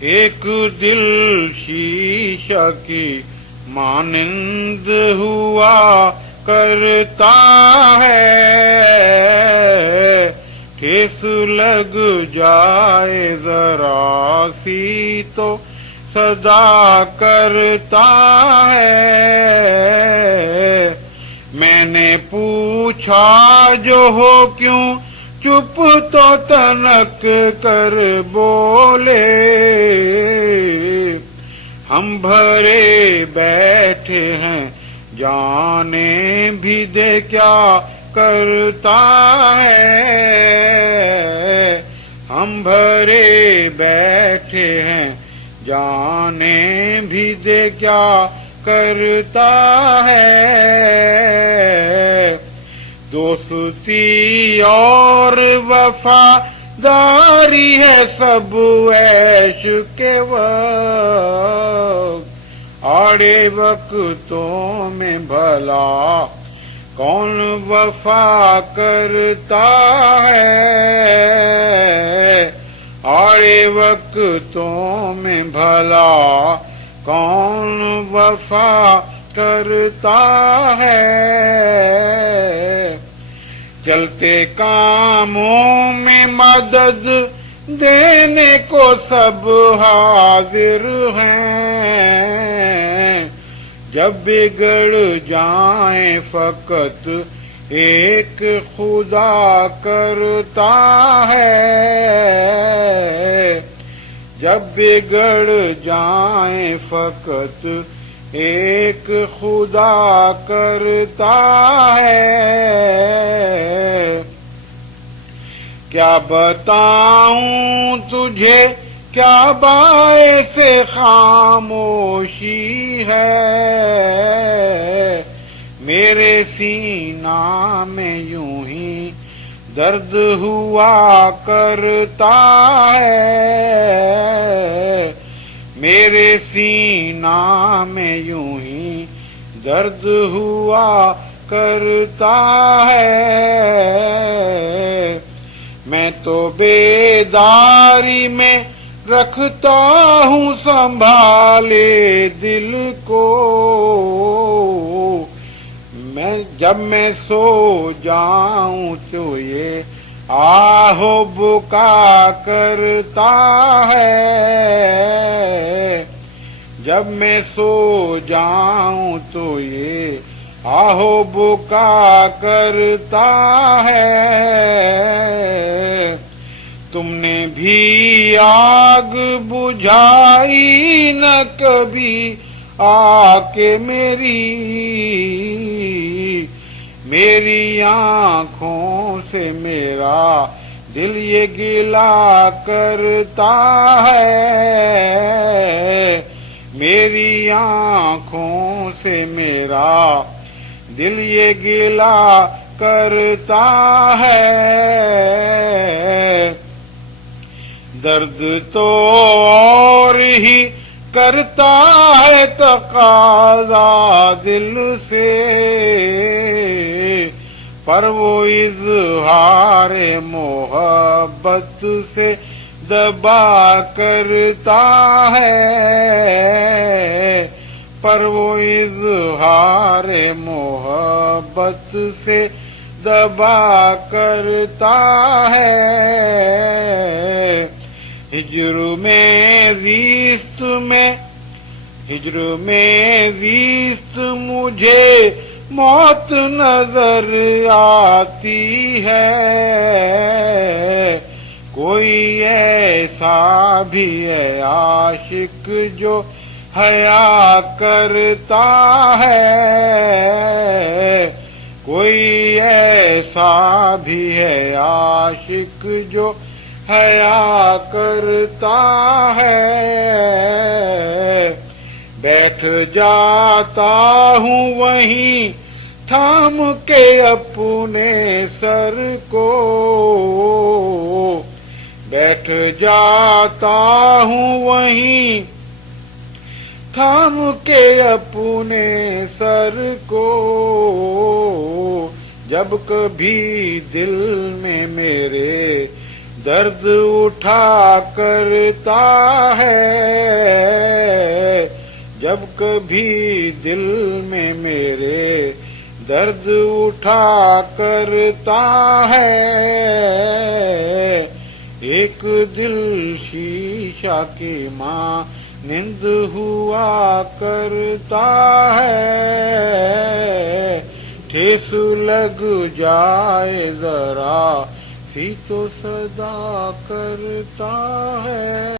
ایک دل شیشہ کی مانند ہوا کرتا ہے، ٹھیس لگ جائے ذرا سی تو صدا کرتا ہے۔ میں نے پوچھا جو ہو کیوں چپ، تو تنک کر بولے ہم بھرے بیٹھے ہیں، جانے بھی دے کیا کرتا ہے۔ ہم بھرے بیٹھے ہیں، جانے بھی دے کیا کرتا ہے۔ دوستی اور وفاداری ہے سب عیش کے وقت، آڑے وقتوں میں بھلا کون وفا کرتا ہے۔ آڑے وقتوں میں بھلا کون وفا کرتا ہے۔ چلتے کاموں میں مدد دینے کو سب حاضر ہیں، جب بگڑ جائیں فقط ایک خدا کرتا ہے۔ جب بگڑ جائیں فقط ایک خدا کرتا ہے۔ کیا بتاؤں تجھے کیا باعث خاموشی ہے، میرے سینہ میں یوں ہی درد ہوا کرتا ہے۔ میرے سینہ میں یوں ہی درد ہوا کرتا ہے۔ میں تو بیداری میں رکھتا ہوں سنبھالے دل کو، جب میں سو جاؤں تو یہ آہ و بکا کرتا ہے۔ جب میں سو جاؤں تو یہ آہ و بکا کرتا ہے۔ تم نے بھی آگ بجھائی نہ کبھی آ کے میری آنکھوں سے میرا دل یہ گلا کرتا ہے۔ میری آنکھوں سے میرا دل یہ گلا کرتا ہے۔ درد تو اور ہی کرتا ہے تقاضا دل سے، پر وہ اظہار محبت سے دبا کرتا ہے۔ پر وہ اظہار محبت سے دبا کرتا ہے۔ ہجر میں زیست مجھے موت نظر آتی ہے، کوئی ایسا بھی ہے عاشق جو حیا کرتا ہے۔ کوئی ایسا بھی ہے عاشق جو حیا کرتا ہے۔ بیٹھ جاتا ہوں وہیں تھام کے اپنے سر کو، بیٹھ جاتا ہوں وہیں تھام کے اپنے سر کو، جب کبھی دل میں میرے درد اٹھا کرتا ہے جب کبھی دل میں میرے درد اٹھا کرتا ہے ایک دل شیشہ کی مانند ہوا کرتا ہے ٹھیس لگ جائے ذرا سی تو صدا کرتا ہے